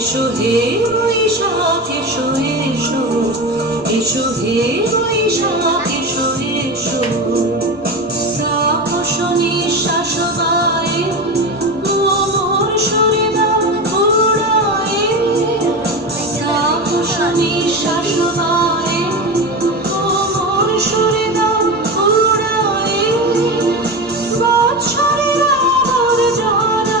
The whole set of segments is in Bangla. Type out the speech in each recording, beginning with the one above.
এসো হে বৈশাখ এসো এসো, এসো হে বৈশাখ এসো এসো। তাপস নিঃশ্বাস বায়ে মোর সুরে দাও উড়ায়ে, তাপস নিঃশ্বাস বায়ে মোর সুরে দাও উড়ায়ে। বৎসরের আবর্জনা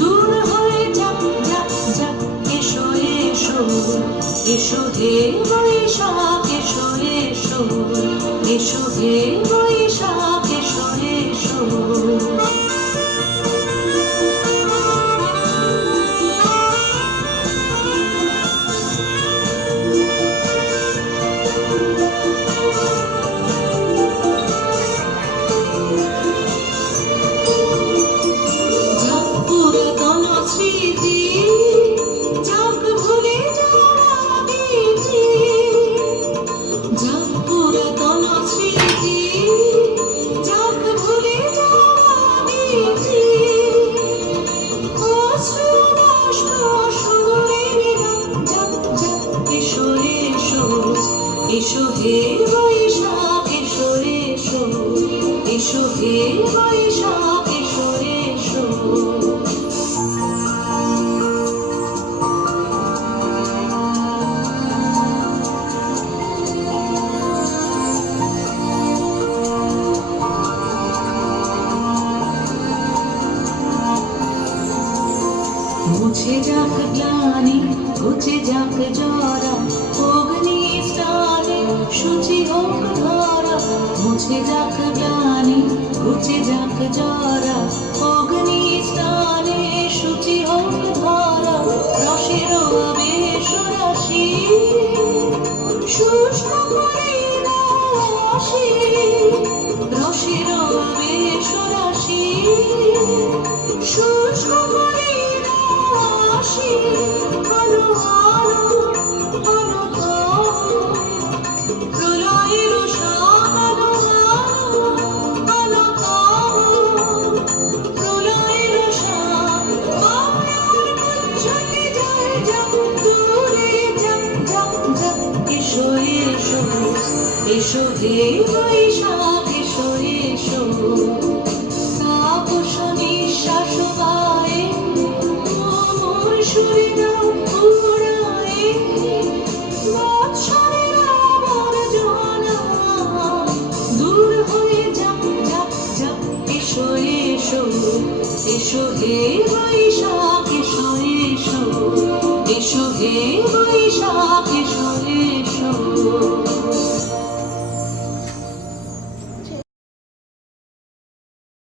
দূর হয়ে যাক যাক যাক, এসো এসো, এসো হে বৈশাখ এসো এসো, এসো হে বৈশাখ এসো এসো। পুরাতন স্মৃতি যাক ভুলে যাওয়া বিধি, যাক পুরাতন স্মৃতি যাক ভুলে যাওয়া বিধি। অশ্রু বাষ্প সুরে নিলাম যাক যাক, এসো এসো, এসো হে বৈশাখ এসো এসো, এসো হে বৈশাখ এসো এসো। মুছে যাক গ্লানি ঘুচে যাক জরা, অগ্নি স্নানে শুচি হোক ধরা। মুছে যাক গ্লানি ঘুচে যাক জরা, অগ্নি স্নানে শুচি হোক ধরা। রসের আবেশ রাশি শুষ্ক করে দাও আসি, রসের আবেশ রাশি শুষ্ক করে আসি। আলো আলো আলো প্রলয়ের আলো আলো আলো প্রলয়ের মায়ার মঞ্চকে যায় যাক দূরে যাক যাক যাক, এসো এসো, এসো হে বৈশাখ এসো এসো। তাপস নিঃশ্বাস বায়ে মোর সুরে দাও উড়ায়ে, বৎসরের আবর্জনা দূর হয়ে যাক যাক যাক, এসো এসো, এসো হে বৈশাখ এসো এসো, এসো হে বৈশাখ এসো এসো।